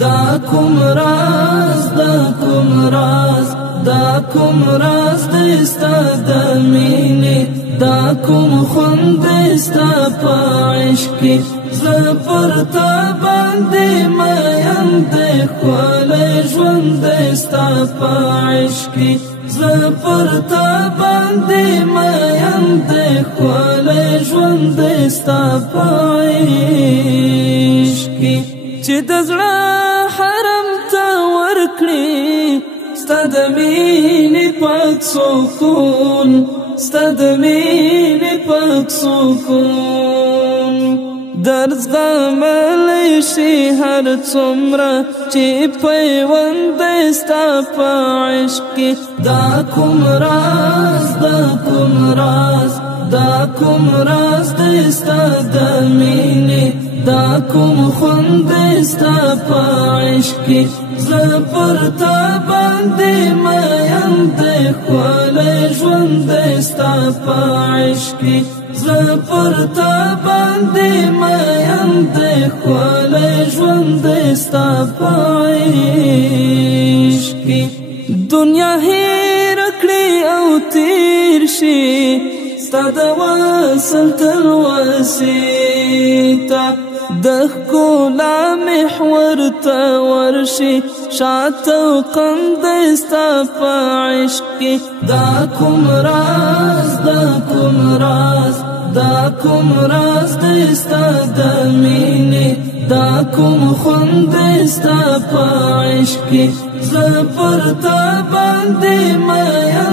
دا کوم راز دا کوم راز دستا د مینې دا کوم خوند دستا په عشق زه پر تا باندې مین د ښکلی ژوند دستا په عشق زه پر تا باندې مین د ښکلی ژوند دستا په عشق چې د زړه حرم ته ورکړي ستا د مینې پاک سکون ستا د مینې پاک سکون در زغملی شي هر څومره چې پیوند دی ستا په عشق دا کوم راز دا کوم راز دی ستا د مینې دا کوم خوند دستا په عشق زه پر تا باندې مین د ښکلی ژوند دستا په عشق زه پر تا باندې مین د ښکلی ژوند دستا په عشق دنیا هیر کړي او تیر شي ستا د وصل تلوسې د ښکلا محور ته ورشي شاته قند ستا په عشق دا کوم راز دا کوم راز دستا د مینې دا کوم خوند دستا په عشق زه پر تا باندې مین